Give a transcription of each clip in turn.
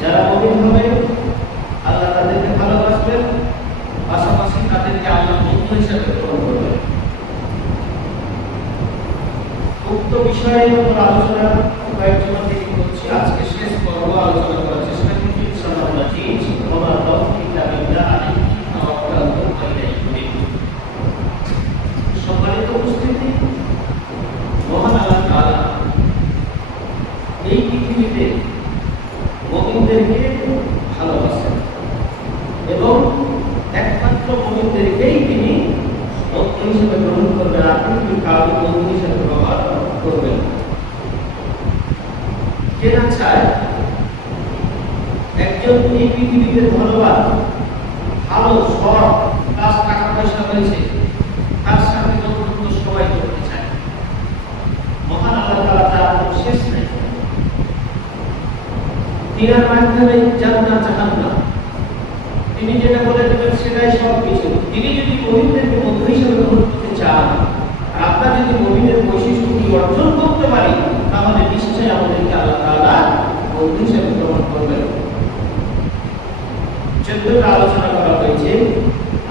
যারা তাদেরকে ভালোবাসবেন পাশাপাশি তাদেরকে আলোচনা কয়েকজন করছি। আজকে শেষ পর্ব আলোচনা করার চেষ্টা করছি ইনশাআল্লাহ নাজিজ ওমা তাওফিকা বিল্লাহ আলাইহি তাওয়াক্কালতু ওয়া ইলাইহি উনীব সম্মানিত উপস্থিতি মহান আল্লাহ তাআলা এই পৃথিবীতে মুমিনদেরকে ভালোবাসেন এবং একমাত্র মুমিনদেরকেই তিনি বন্ধু হিসেবে গ্রহণ করবেন আর তিনি কাউকে বন্ধু হিসেবে ব্যবহার করবেন? কে না চায় একজন এই পৃথিবীতে ধন্যবাদ ভালো, সৎ, কাজ টাকা পয়সা হয়েছে তার সাথে বন্ধুত্ব সবাই করতে চায় মহান আল্লাহ তাআলা তার কোনো শেষ নেই তিনার মাধ্যমে জান্নাত জাহান্নাম। তিনি যেটা বলে দেবেন সেটাই সব কিছু তিনি যদি মহিনদেরকে বন্ধু হিসেবে গ্রহণ করতে চান, আর আমরা যদি মহিনের বৈশিষ্ট্যটি অর্জন করতে পারি, তাহলে নিশ্চয়ই আমাদেরকে আল্লাহ তাআলা বন্ধু হিসেবে গ্রহণ করবেন। চোদ্দটা আলোচনা করা হয়েছে।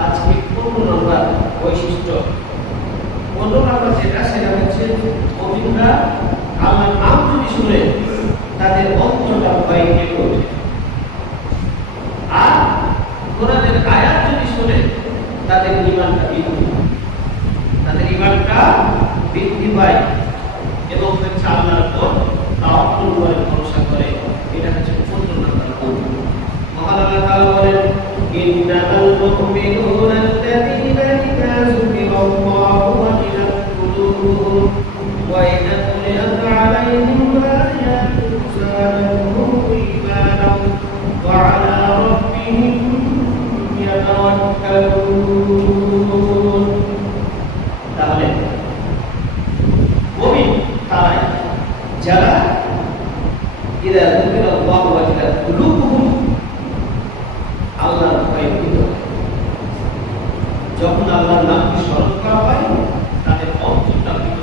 আজকে পনেরো নম্বর বৈশিষ্ট্য। পনেরো নম্বর যেটা, সেটা হচ্ছে মহিনরা আল্লাহর নাম যদি শুনে তাদের অন্তরটা ভয় কেঁপে আর কোরআনের আয়াত যদি শুনে, তাদের ইমানটা বৃদ্ধি তাদের ইমানটা বৃদ্ধি পায় এবং হচ্ছে আল্লাহর উপর তাওয়াক্কুল করে ভরসা করে। এটা হচ্ছে পনেরো নম্বর গুণ মহান বলেন, ইন্নামাল মুমিনুনা আল্লাযীনা ইযা যুকিরাল্লাহু ওয়াজিলাত কুলুবুহুম ওয়া ইযা তুলিয়াত আলাইহিম আয়াতুহু زادتهم إيمانا وعلى ربهم يتوكلون তাহলে মুমিন তারাই যারা ইদা যুকিরা আল্লাহু ওয়াজিলাত কুলুবুহুম আল্লাহর ভয়ে ভীত হয়। যখন আল্লাহর নামকে স্মরণ করা হয় তাদের অন্তরটা কিন্তু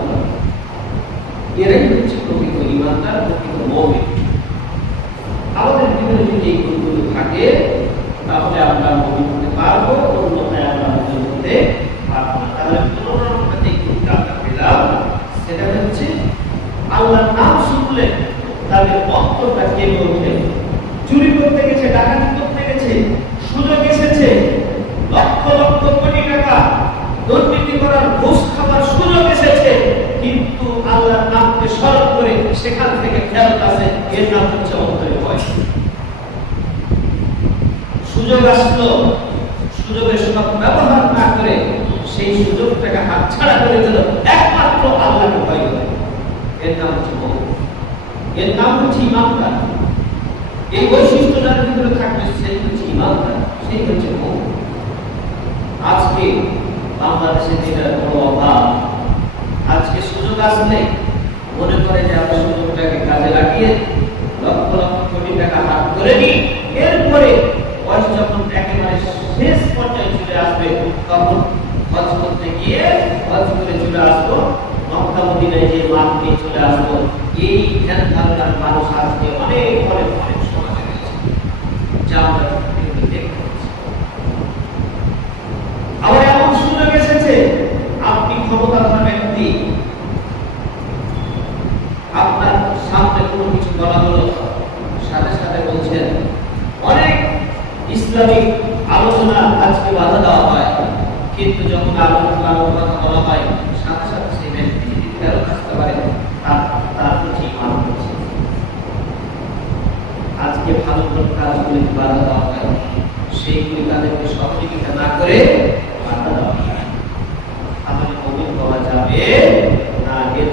এরাই হচ্ছে প্রকৃত ইমানদার প্রকৃত মুমিন। আমাদের ভিতরে যদি এই গুণগুলো থাকে, তাহলে আমরা মুমিন হতে পারব অন্যথায় আমরা মুমিন হতে পারব না। তাহলে নম্বর যে গুণটা আমরা পেলাম। সেটা হচ্ছে আল্লাহর নাম শুনলে তাদের অন্তরটা কেঁপে ওঠে। চুরি করতে গেছে, ডাকাতি করতে গেছে, সুযোগ এসেছে। লক্ষ লক্ষ কোটি টাকা দুর্নীতি করার ঘুষ খাবার সুযোগ এসেছে। কিন্তু আল্লাহর নামকে স্মরণ করে সেখান থেকে ফেরত আসে। এর নাম হচ্ছে অন্তরে ভয়। সুযোগ আসলো। সুযোগের সব ব্যবহার না করে সেই সুযোগটাকে হাতছাড়া করে দিল একমাত্র আল্লাহকে ভয়। করে এর নাম হচ্ছে। এর নাম হচ্ছে ইমানদার। এই বৈশিষ্ট্য যার ভিতরে থাকবে সেই হচ্ছে ইমানদার, সেই হচ্ছে। আজকে বাংলাদেশে যেটা বড় অভাব আজকে সুযোগ আসলে মনে করে যে আমরা সুযোগটাকে কাজে লাগিয়ে লক্ষ লক্ষ কোটি টাকা হাত করে নিই এরপরে বয়স যখন একেবারে শেষ পর্যায়ে চলে আসবে, তখন হজ করতে গিয়ে হজ করে চলে আসব, মক্কা মদিনায় যে নিয়ে চলে আসব, এই ধ্যান ধারণার মানুষ আজকে অনেক যা আমরা আপনি ক্ষমতাধর ব্যক্তি আপনার সামনে কোনো কিছু বলা হলো সাথে সাথে বলছেন, অনেক ইসলামিক আলোচনা আজকে বাধা দেওয়া হয়, কিন্তু যখন আলোচনা কথা বলা হয়, সাথে সাথে সেই ব্যক্তি ফেরত আসতে পারে তার তার প্রতি হচ্ছে। আজকে ভালো ভালো কাজগুলি বাধা দেওয়া হয়, সেইগুলি তাদেরকে সহযোগিতা না করে বাধা দেওয়া হয়। তাহলে কবুল পাওয়া যাবে না এর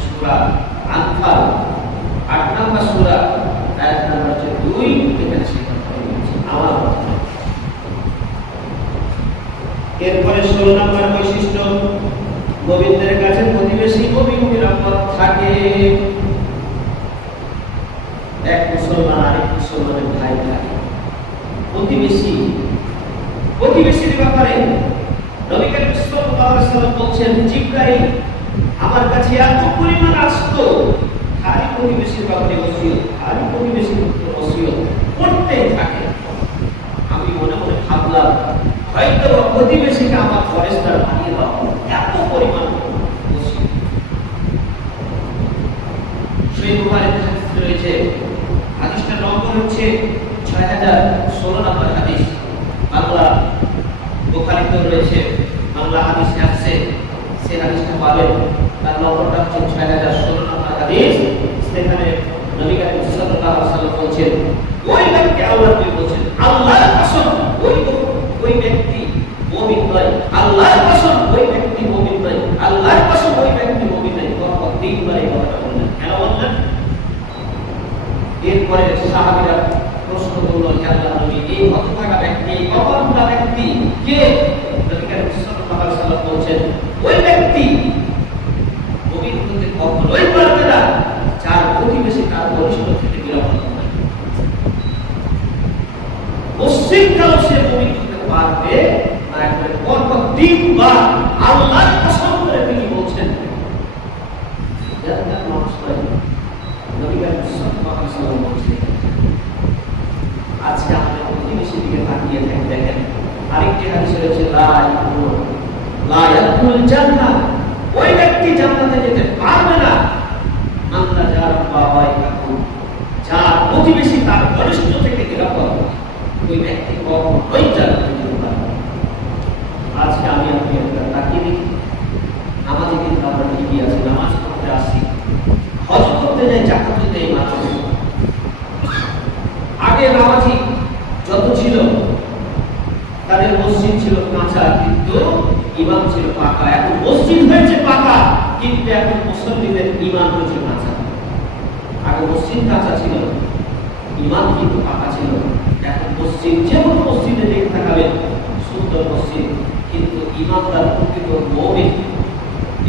সূরা আনফাল। এরপরে ষোলো নম্বর বৈশিষ্ট্য, গোবিন্দের কাছে প্রতিবেশী গোবিন্দ নিরাপদ থাকে। এক মুসলমান, আরেক মুসলমানের ভাই থাকে। প্রতিবেশী, প্রতিবেশীর ব্যাপারে নবী করিম সাল্লাল্লাহু আলাইহি বলছেন, জিবরাইল, আমার কাছে এত পরিমাণ আসতো খালি প্রতিবেশীর ব্যাপারে ওসিয়ত খালি প্রতিবেশীর ওসিয়ত পড়তেই থাকে। আমি মনে মনে ভাবলাম, হয়তো প্রতিবেশীকে আমার ফরেস্টার বানিয়ে দেওয়া এত পরিমাণ বুখারীতে রয়েছে, হাদিসটার নম্বর হচ্ছে ছয় হাজার ষোলো নম্বর হাদিস। বাংলা বুখারীতেও রয়েছে, বাংলা হাদিস আসছে সে হাদিসটা পাবেন। তার নম্বরটা হচ্ছে ছয় হাজার ষোলো নম্বর হাদিস, সেখানে নবী করিম সাল্লাল্লাহু আলাইহি ওয়াসাল্লাম ওই ব্যক্তি আল্লাহ নবী বলছেন, আল্লাহর কসম, ওই ওই ব্যক্তি মুমিন নয়, আল্লাহর কসম, ওই ব্যক্তি মুমিন নয়, আল্লাহর কসম, ওই ব্যক্তি মুমিন নয়, কখন তিনবার এই কথাটা বললেন কেন বললেন এরপরে সাহাবীরা প্রশ্ন করল আল্লাহ নবী, এই হতভাগা ব্যক্তি, এই অপরাধা ব্যক্তি কে? নবী করিম সাল্লাল্লাহু আলাইহি ওয়াসাল্লাম ওই ব্যক্তি মুমিন হতে কখনোই পারবে না যার প্রতিবেশী তার বরিষ্ঠ থেকে নিরাপদ নয় পশ্চিমকাল সে মুমিন হতে পারবে না একবারে পরপর তিনবার আল্লাহর কসম করে তিনি বলছেন জান্নাত মানুষ নয় নবী করিম সাল্লাল্লাহু আলাইহি ওয়াসাল্লাম বলছেন আজকে আমাদের প্রতিবেশীর দিকে তাকিয়ে থাকি দেখেন আরেকটি হাদিস রয়েছে লা ইয়াকুল লা ইয়াকুল জান্নাত ওই ব্যক্তি জান্নাতে যেতে পারবে না আল্লাহ যার বাবা ইয়াকুল যার প্রতিবেশী তার বরিষ্ঠ থেকে নিরাপদ ওই ব্যক্তি কখনোই জান্নাতে যেতে পারবে না। আজকে আমি আপনি একটা তাকিয়ে দেখি আমাদের কিন্তু আমরা ঠিকই আছি নামাজ পড়তে আসি হজ করতে যাই চাকরি দিতে এই মানুষ আগে নামাজি যত ছিল তাদের মসজিদ ছিল কাঁচা কিন্তু ইমাম ছিল পাকা এখন মসজিদ হয়েছে পাকা, কিন্তু এখন মুসল্লিদের ইমাম হয়েছে কাঁচা। আগে মসজিদ কাঁচা ছিল ইমাম কিন্তু পাকা ছিল। এখন মসজিদ, যেমন মসজিদে দেখে থাকাবেন, সুন্দর মসজিদ, কিন্তু প্রকৃত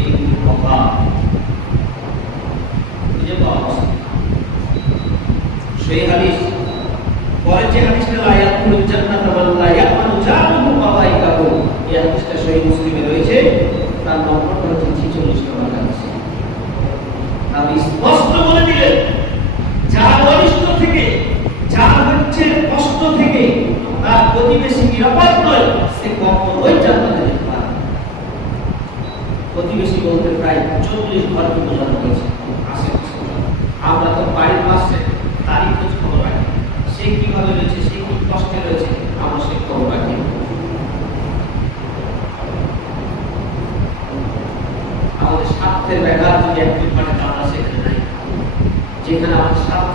এইগুলি অভাব খুঁজে পাওয়া সেই হাদিস পরে যে হাদিসটা, লা ইয়াদখুলুল জান্নাতা মান লা ইয়ামানু জারুহু বাবাইকাহু এই হাদিসটা সহিহ মুসলিমে তার নম্বরটা হচ্ছে 46 নম্বর হাদিস আমি স্পষ্ট বলে দিলেন যার অনিষ্ট থেকে যার হচ্ছে কষ্ট থেকে তার প্রতিবেশী নিরাপদ নয় সে কখনোই জানতে পারে প্রতিবেশী বলতে প্রায় চল্লিশ ঘরকে বোঝানো হয়েছে আশেপাশে আমরা তো বাড়ির পাশে তারই খোঁজ খবর রাখি সে কীভাবে রয়েছে সে কি কষ্টে রয়েছে আমরা সে খবর রাখি আমাদের স্বার্থের ব্যাঘাত যদি একটি ঘটে তা আমরা সেখানে নাই যেখানে আমাদের স্বার্থ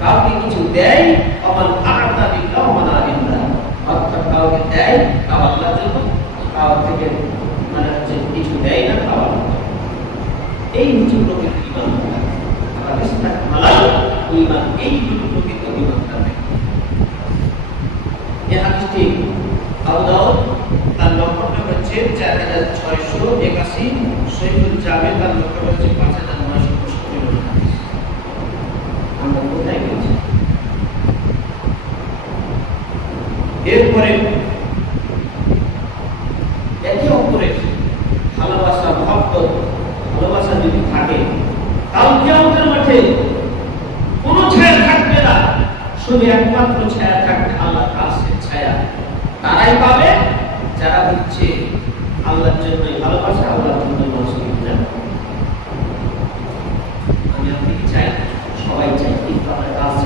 কাউকে কিছু দেয়, অমান আলিল্লাহ অর্থাৎ কাউকে দেয়, তাও আল্লাহর থেকে মানে কিছু দেয় না, তাও এই হচ্ছে প্রকৃত ইমান আমাদের ইমান এই হচ্ছে প্রকৃত ইমান এরপরে একে অপরের ভালোবাসা মহব্বত ভালোবাসা যদি থাকে কালকে আমাদের মাঠে কোনো ছায়া থাকবে না শুধু একমাত্র ছায়া থাকবে আল্লাহ কাছে ছায়া তারাই পাবে, যারা হচ্ছে আল্লাহর জন্যই ভালোবাসা, আল্লাহর জন্য আমি আপনি কি চাই, সবাই চাই, কিন্তু কাজ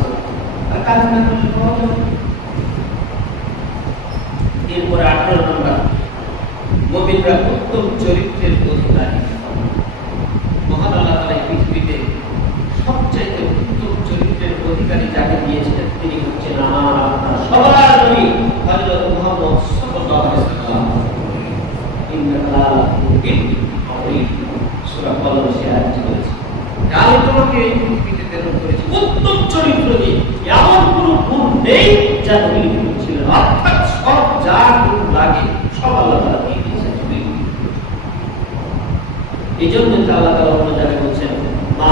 আর কাজ না করলে এরপরে আঠারো নম্বর উত্তম চরিত্রের অধিকারী মহান আল্লাহ এই পৃথিবীতে সবচাইতে উত্তম চরিত্রের অধিকারী যাকে দিয়েছিলেন, তিনি হচ্ছেন আমার আপনার সবার নবী। যা নবীকে। এই জন্য আল্লাহ তাআলা অন্য জায়গায় মা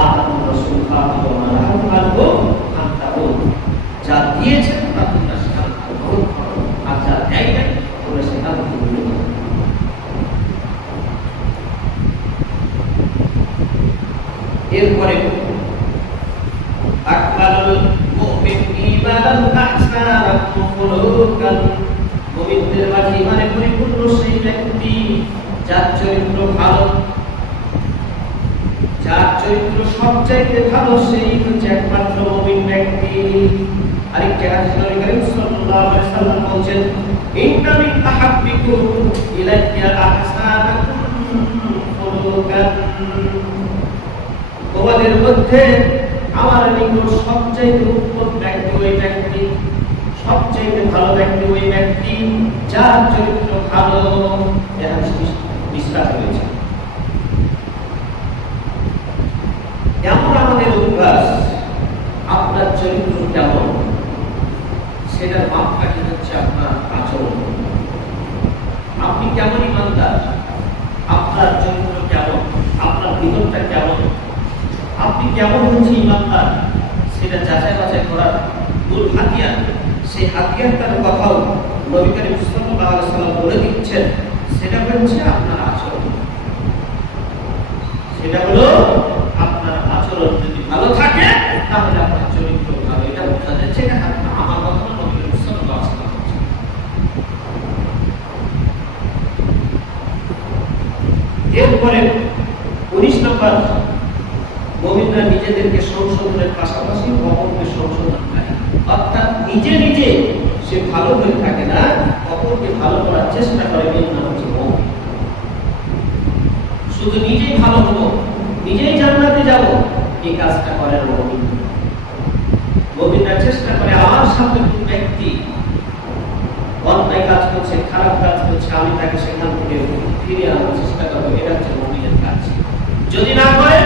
দিয়েছেন তা তোমরা সেখান থেকে গ্রহণ করো আর যা দেয় নাই তোমরা সেখান থেকে ভুলে যাও এরপরে আকবারুল মুমিন ঈমানান আহসানান খুলুকান মুমিনদের মাঝে ইমানে পরিপূর্ণ সেই ব্যক্তি যার চরিত্র ভালো, যার চরিত্র সবচাইতে ভালো সেই হচ্ছে একমাত্র মুমিন ব্যক্তি। আরেকটা হাদিস নবী সাল্লাল্লাহু আলাইহি সাল্লাম বলেন ইন্না মিন ইলাইয়া আহসানাকুম খুলুকান তোমাদের মধ্যে আমার নিকট সবচাইতে উত্তম ব্যক্তি ওই ব্যক্তি, সবচাইতে ভালো ব্যক্তি ওই ব্যক্তি, যার চরিত্র ভালো। এরা বিশ্বাস হয়েছে এমন আমাদের অভ্যাস আপনার চরিত্র কেমন সেটার মাপকাঠি হচ্ছে আপনার আচরণ। আপনি কেমন ইমানদার? আপনার চরিত্র কেমন? আপনার কেমন? আপনি কেমন হচ্ছে ইমানদার? সেটা যাচাই বাছাই করার মূল হাতিয়ার। সেই হাতিয়ারটার কথাও নবী করিম বলে দিচ্ছেন। সেটা হচ্ছে আপনার সেটা হলো আপনার আচরণ। যদি ভালো থাকে, তাহলে আপনার চরিত্র ভালো এটা বোঝা যাচ্ছে এটা আমার কথা। এরপরে উনিশ নম্বর মমিনরা নিজেদেরকে সংশোধনের পাশাপাশি অপরকে সংশোধনকারী অর্থাৎ নিজে নিজে সে ভালো হয়ে থাকে না অপরকে ভালো করার চেষ্টা করে এর নাম হচ্ছে মমিন শুধু নিজেই ভালো হব নিজেই জান্নাতে যাব এই কাজটা করেন মমিন মমিনরা চেষ্টা করে আমার সাথে কোন ব্যক্তি অন্যায় কাজ করছে খারাপ কাজ করছে আমি তাকে সেখান থেকে ফিরিয়ে আনার চেষ্টা করব এটা হচ্ছে মমিনের কাজ যদি না করে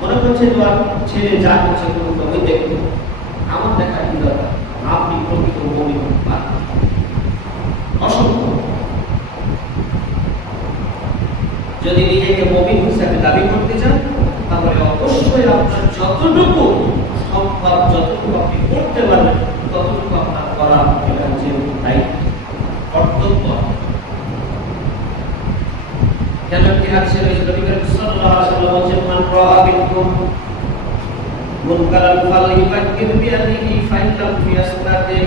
মনে করছে তোমার ছেলে যা করছে করুক ওই দেখুন আমার দেখা কি দরকার আপনি প্রকৃত মমিন হতে পারেন অসম্ভব যদি নিজেকে মমিন হিসাবে দাবি করতে চান, তাহলে অবশ্যই আপনার যতটুকু সম্ভব, যতটুকু আপনি করতে পারবেন, ততটুকু আপনার করা এটা হচ্ছে কর্তব্য। কেন কি হাদিসে রয়েছে, নবী করিম সাল্লাল্লাহু আলাইহি ওয়াসাল্লাম বলেছেন, মান রাআ বিকুম মুনকারান ফালইউকাক্কির বিয়াদিহি ফাইন লাম ইয়াস্তাতি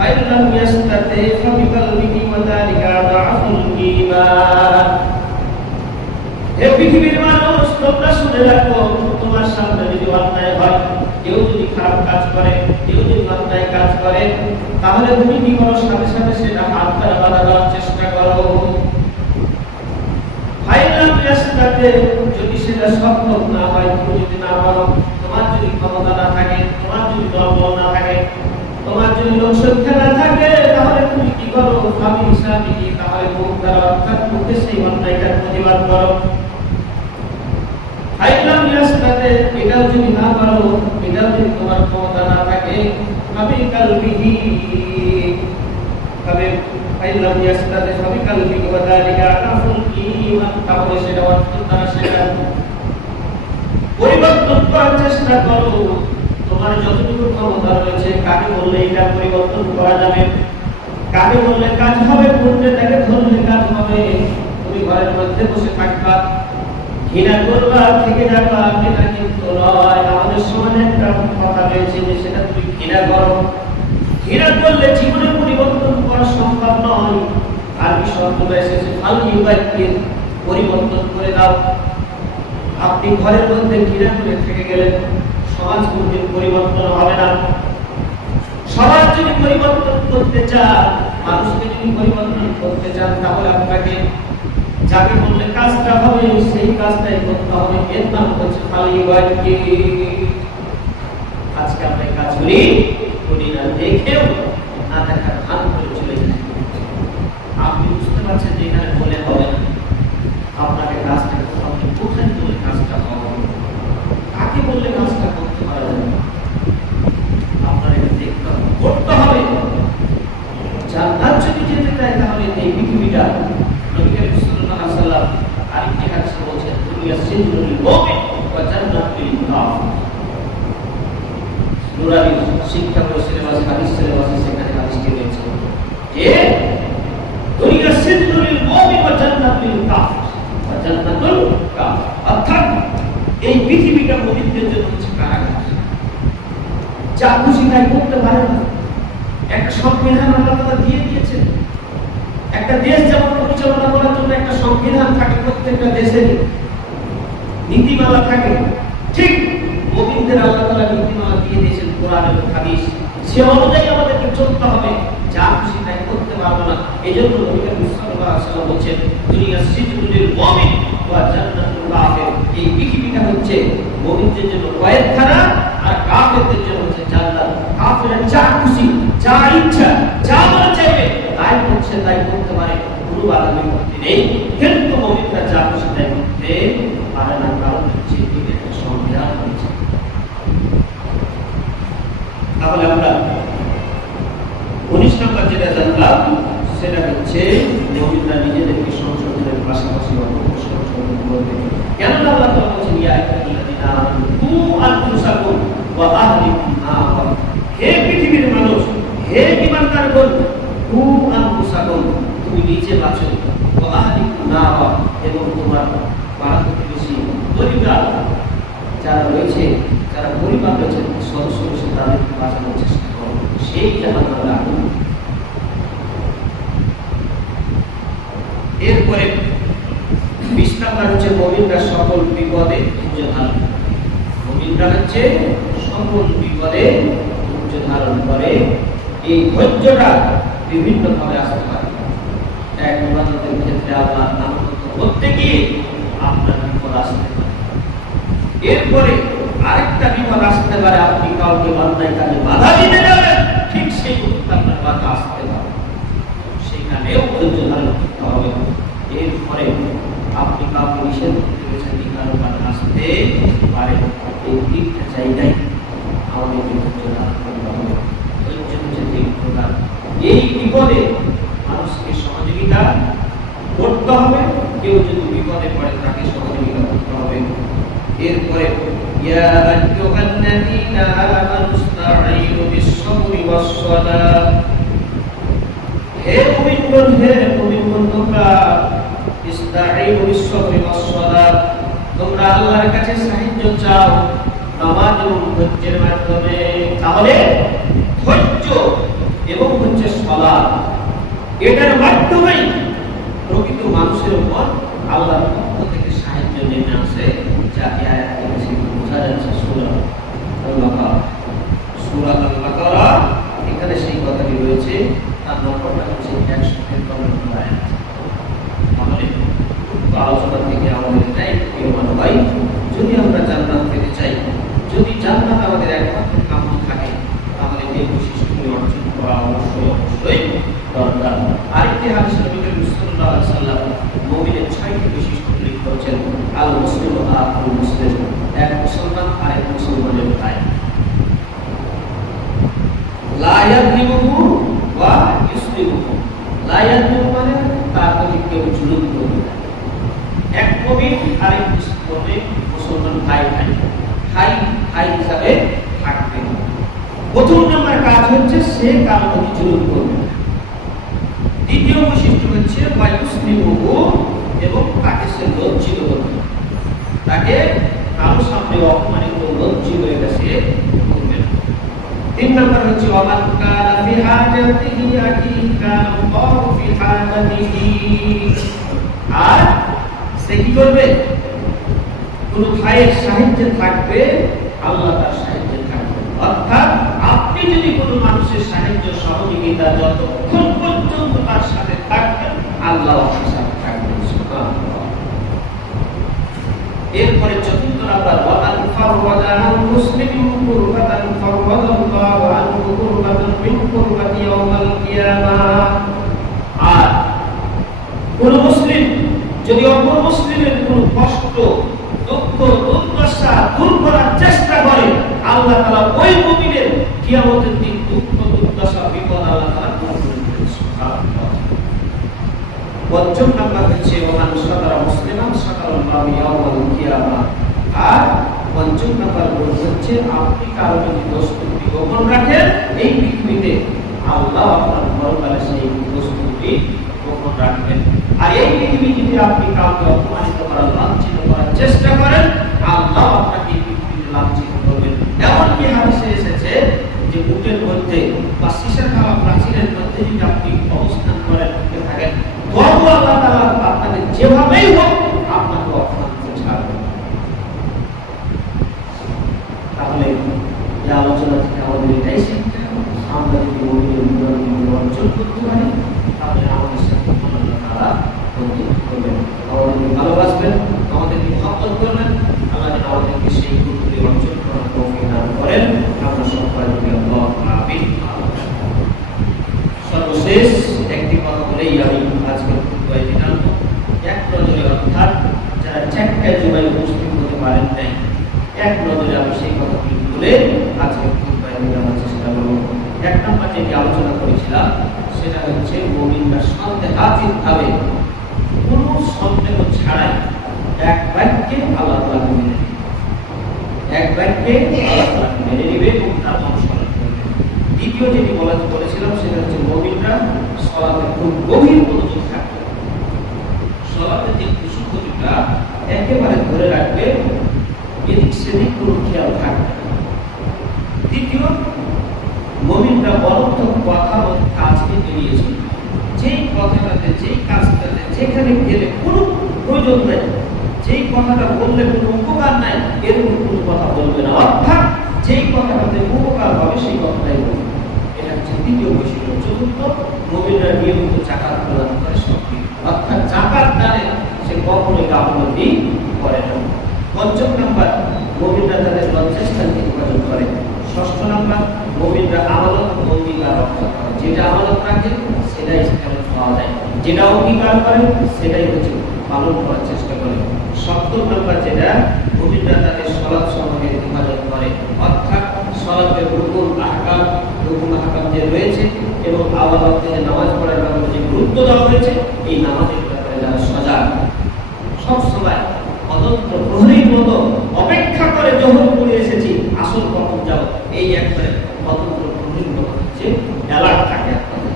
লাম ইয়াস্তাতি ফাবিকলবিহি ওয়া যালিকা আযআফুল ঈমান। হে পৃথিবীর মানুষ, তোমরা শুনে রাখো, তোমার সামনে যদি অন্যায় হয়, কেউ যদি খারাপ কাজ করে, কেউ যদি অন্যায় কাজ করে, তাহলে তুমি কি করো? সাথে সাথে সেটা হাত দ্বারা বাধা দেওয়ার চেষ্টা করো। ফাইনাল যদি সেটা সম্ভব না হয়, তুমি যদি না পারো, তোমার যদি ক্ষমতা না থাকে, তোমার যদি দলবল না থাকে তোমার যদি সংখ্যা না থাকে, তাহলে তুমি কি করো? আমি হিসাবে কি তাহলে মুখ দ্বারা অর্থাৎ মুখে সেই অন্যায়টার প্রতিবাদ করো। ফাইনাল ইয়াসটাতে এটাও যদি না পারো এটাও যদি তোমার ক্ষমতা না থাকে, আমি কালবিহি। তবে ফাইলাম ইয়াস্তাদে ফাবিকাল বিহি ওয়া যালিকা আনাফুল ঈমান তাহলে সেটা অর্থ দ্বারা সেটা পরিবর্তন করার চেষ্টা করো। তোমার তোমার যতটুকু ক্ষমতা রয়েছে, কাকে বললে এটা পরিবর্তন করা যাবে? কাকে বললে কাজ হবে কোনটা তাকে ধরলে কাজ হবে? তুমি ঘরের মধ্যে বসে থাকবা, ঘৃণা করবা, থেকে যাবা এটা কিন্তু নয়। আমাদের সমাজে একটা কথা রয়েছে যে সেটা তুমি ঘৃণা করো। ঘৃণা করলে জীবনে পরিবর্তন করা সম্ভব নয়। আর কি শব্দ এসেছে ভালো ইউবাইকে পরিবর্তন করে দাও। আপনি ঘরের মধ্যে ঘৃণা করে থেকে গেলেন। সমাজ কোনদিন পরিবর্তন হবে না। সমাজ যদি পরিবর্তন করতে চান মানুষকে যদি পরিবর্তন করতে চান, তাহলে আপনাকে যাকে বললে কাজটা হবে, সেই কাজটাই করতে হবে। এর নাম হচ্ছে খালি আজকে আমরা এই কাজগুলি করি না দেখেও না দেখার ভান করে চলে যাই আপনি বুঝতে পারছেন যে এখানে বলে হবে না। আপনাকে নিজে বাঁচো। নারা এবং তোমার যারা রয়েছে যারা রয়েছে, সদস্য রয়েছে তাদেরকে বাঁচানোর চেষ্টা করো। সেই আগুন এরপরে বিশ নাম্বার হচ্ছে মমিনরা সকল বিপদে ধৈর্য ধারণ মমিনরা হচ্ছে সকল বিপদে ধৈর্য ধারণ করে। এই ধৈর্যটা বিভিন্ন ভাবে আসতে পারে। এক এরপরে আরেকটা বিপদ আসতে পারে, আপনি কাউকে বান্দায় কাজে বাধা দিতে যাবেন, ঠিক সেই আপনার বাধা আসতে পারে। সেখানেও ধৈর্য ধারণ হবে। এরপরে আপনি কাউকে নিষেধ করতে বাধা আসতে পারে। এই তিনটা জায়গায় আমাদের ধৈর্য ধারণ করতে হবে ধৈর্য হচ্ছে তিন প্রকার এই বিপদে মানুষকে সহযোগিতা করতে হবে কেউ যদি বিপদে পড়ে তাকে সহযোগিতা করতে হবে এরপরে ইয়া আইয়ুহাল্লাযীনা আমানু ইসতাঈনু বিস-সাবরি ওয়াস-সালাহ হে মুমিনগণ হে মুমিনগণ তোমরা ইসতাঈনু বিস-সাবরি ওয়াস-সালাহ তোমরা আল্লাহর কাছে সাহায্য চাও এবং ধৈর্যের মাধ্যমে। তাহলে ধৈর্য এবং হচ্ছে সালাত এটার মাধ্যমেই প্রকৃত মানুষের উপর আল্লাহর পক্ষ থেকে সাহায্য নেমে আসে। যা এই আয়াত থেকে বোঝা যাচ্ছে সূরা সূরা আল-বাকারা, এখানে সেই কথাটি রয়েছে, তার নম্বরটা হচ্ছে একশো তেপ্পান্ন আয়াত। আলোচনা থেকে আমাদের এটাই প্রিয় ভাই যদি আমরা জান্নাত পেতে চাই, যদি জান্নাত আমাদের একমাত্র কাম্য থাকে, তাহলে এই বৈশিষ্ট্যগুলি অর্জন করা অবশ্যই অবশ্যই দরকার। আরেকটি হাদিস নবী করিম সাল্লাল্লাহু আলাইহি সাল্লাম মুমিনের ছয়টি বৈশিষ্ট্য উল্লেখ করেছেন আল মুসলিম ও আকুল মুসলিম। এক মুসলমান, আরেক মুসলমানের ভাই লা ইয়াদলিমুহু ওয়া ইসলিমুহু লা ইয়াদলিমু মানে তার প্রতি কেউ জুলুম করবে। এক কবি আরেক মুসলিম মুসলমান ভাই ভাই ভাই ভাই হিসাবে থাকবে। প্রথম নম্বর কাজ হচ্ছে সে কারও জুলুম করবে। দ্বিতীয় বৈশিষ্ট্য হচ্ছে বায়ুস্মিমুহু এবং তাকে সে লজ্জিত না। তাকে কারও সামনে অপমানিত লজ্জিত সে করবে তিন নম্বর হচ্ছে ওমান কানা ফি হাজাতিহি আকিকা ফি আর সে কি করবে? কোন ভাইয়ের সাহায্যে থাকবে, আল্লাহ তার সাহায্যে থাকবে। অর্থাৎ আপনি যদি কোনো মানুষের সাহায্য সহযোগিতা যতক্ষণ পর্যন্ত তার সাথে থাকবেন, আল্লাহ সাথে থাকবেন এরপরে মুসলিম, যদি অপর মুসলিমের কোন কষ্ট দুঃখ, দুর্দশা দূর করার চেষ্টা করে। আল্লাহ তাআলা ওই মুমিনের কিয়ামতের দিন দুঃখ, দুর্দশা, বিপদ আল্লাহ সুবহানাল্লাহ। পঞ্চম নাম্বার হচ্ছে, ওমান সাতারা মুসলিমান সাতারাল্লাহু ইয়াউমাল কিয়ামা। আর পঞ্চম নাম্বার গুণ হচ্ছে, আপনি কারও যদি দোষ গোপন রাখেন, এই পৃথিবীতে আল্লাহ আপনার পরকালে সেই দোষ ত্রুটি গোপন রাখবেন। আর এই পৃথিবী যদি আপনি কাউকে অপমানিত করার লাঞ্ছিত চেষ্টা করেন, আল্লাহ আপনাকে লাঞ্ছিত করবেন। এমনকি হাদিসে এসেছে যে বুকের মধ্যে বা সীসা খাওয়া প্রাচীরের মধ্যে যদি আপনি অবস্থান করেন ঢুকে থাকেন তবু আল্লাহ তাআলা আপনাকে যেভাবেই হোক আপনাকে তাহলে এই আলোচনা থেকে আমাদের এটাই হবে। আমরা যদি বিবরণ অর্জন করতে পারি তাহলে আমাদের সাথে আল্লাহ তাআলা বন্ধুত্ব করবেন আমাদেরকে ভালোবাসবেন আমাদেরকে মহব্বত করবেন আল্লাহ যেন আমাদেরকে সেই গুণগুলি অর্জন করার তৌফিক দান করেন আমরা সবাই বলি আল্লাহ আমিন সর্বশেষ একটি কথা বলেই আমি আজকে খুতবায় জানাব এক নজরে অর্থাৎ যারা চারটায় জুমায় উপস্থিত হতে পারেন নাই এক নজরে আমি সেই কথাগুলি বলে আজকে খুতবায় জানার চেষ্টা করব এক নম্বর যেটি আলোচনা করেছিলাম সেটা হচ্ছে মমিনরা সন্দেহাতীত ভাবে কোনো সন্দেহ ছাড়াই এক বাক্যে আল্লাহ মেনে এক বাক্যে মেনে নেবে এবং তার অনুসরণ দ্বিতীয় যেটি বলা বলেছিলাম, সেটা হচ্ছে মমিনরা সলাতে খুব গভীর মনোযোগ থাকবে। সলাতে যে কুসুমতিটা একেবারে ধরে রাখবে, এদিক সেদিক কোনো খেয়াল থাকবে। তৃতীয় মমিনরা অনর্থক কথা ও কাজকে এড়িয়েছে যেই কথাটাতে, যেই কাজটাতে, যেখানে গেলে কোনো প্রয়োজন নেই, যেই কথাটা বললে কোনো উপকার নাই এরকম কোনো কথা বলবে না। অর্থাৎ যেই কথাটাতে উপকার হবে, সেই কথাটাই বলবে। এটা হচ্ছে তৃতীয় বৈশিষ্ট্য। চতুর্থ নবীনরা নিয়মিত চাকাত প্রদান করে সবটি অর্থাৎ চাকার দ্বারে সে কখনোই গাফলতি করে না। পঞ্চম নাম্বার নবীনরা তাদের লজ্জাস্থানকে হেফাজত করে। ষষ্ঠ নাম্বার আমানত ও অঙ্গীকার রক্ষা করে। যেটা আমানত রাখে সেটাই সেখানে পাওয়া যায়। যেটা অঙ্গীকার করে সেটাই হচ্ছে পালন করার চেষ্টা করে সপ্তম নাম্বার যেটা নবীনরা তাদের সলাৎ সমূহের হেফাজত করে। অর্থাৎ সলাতের রুকুন আহকাম রুকুন আহকাম যে রয়েছে এবং আবার যে নামাজ পড়ার ব্যাপারে যে গুরুত্ব দেওয়া হয়েছে, এই নামাজের ব্যাপারে যারা সজাগ। সবসময় অতন্ত্র প্রহরীর মতো অপেক্ষা করে যখন পড়ে এসেছি, আসল কখন যাব, এই একবারে অতন্ত্র প্রহরীর মতো হচ্ছে অ্যালার্ট থাকে আপনাদের।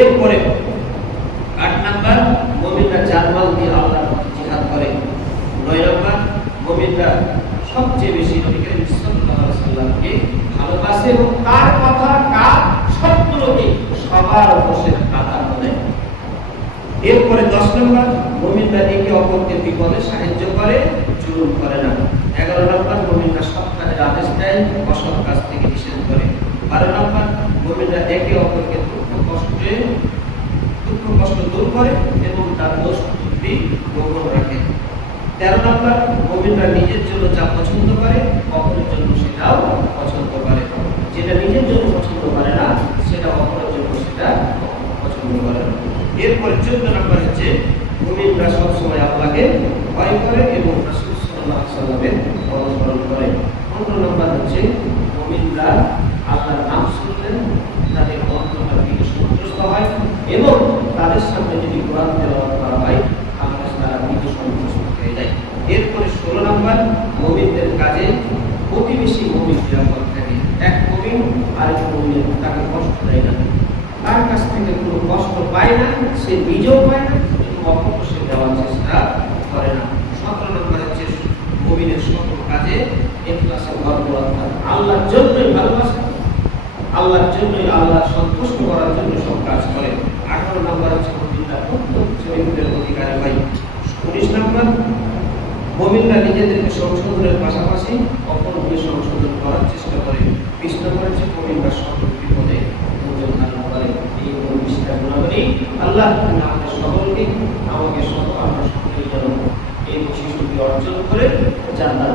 এরপরে আট নাম্বার, মমিনরা জানমাল দিয়ে আল্লাহর পথে জিহাদ করে। নয় নাম্বার, মমিনরা সবচেয়ে বেশি ভালোবাসে এবং তার কথা সবগুলোকে সবার এরপরে দশ নম্বর, মমিনরা একে অপরকে বিপদে সাহায্য করে, জুলুম করে না। এগারো নম্বর, মমিনরা সৎ আদেশ দেয়, অসৎ কাজ থেকে নিষেধ করে। বারো নম্বর, মমিনরা একে অপরকে কষ্টে দুঃখ কষ্ট দূর করে এবং তার দোষ ত্রুটি গোপন রাখে। তেরো নম্বর মমিনরা নিজের জন্য যা পছন্দ করে, অপরের জন্য সেটাও পছন্দ করে। যেটা নিজের জন্য পছন্দ করে না, সেটা অপরের জন্য সেটা পছন্দ করে এরপরে চোদ্দ নম্বর হচ্ছে মুমিনরা সবসময় আল্লাহকে ভয় করে এবং রাসূল আলাইহি সাল্লামের অনুসরণ করে। পনেরো নম্বর হচ্ছে মুমিনরা এবং তাদের সামনে যদি কোরআন তেলাওয়াত করা হয়, আমরা তারা নিজে সন্তুষ্ট হয়ে যায় এরপরে ষোলো নম্বর, মমিনদের কাজে প্রতিবেশী মমিন নিরাপদ থাকে। এক মমিন আরেক মমিনের তাকে কষ্ট দেয় না। তার কাছ থেকে কোনো কষ্ট পায় না, সে নিজেও পায় না, কিন্তু অপক্ষ সে দেওয়ার চেষ্টা করে না। সতেরো নম্বর হচ্ছে মমিনের সকল কাজে এখলাসে গর্ব আল্লাহর জন্যই ভালোবাসা। আল্লাহর জন্যই আল্লাহ সন্তুষ্ট করার নিজেদেরকে সংশোধনের পাশাপাশি সংশোধন করার চেষ্টা করে। বিশ নম্বর কবি বা বিপদে এই বিশটা গুণাবলী আল্লাহ আমাদের সকলকে, আমাকে সহ আমরা সকলেই যেন এই বৈশিষ্ট্যটি অর্জন করে জান্নাত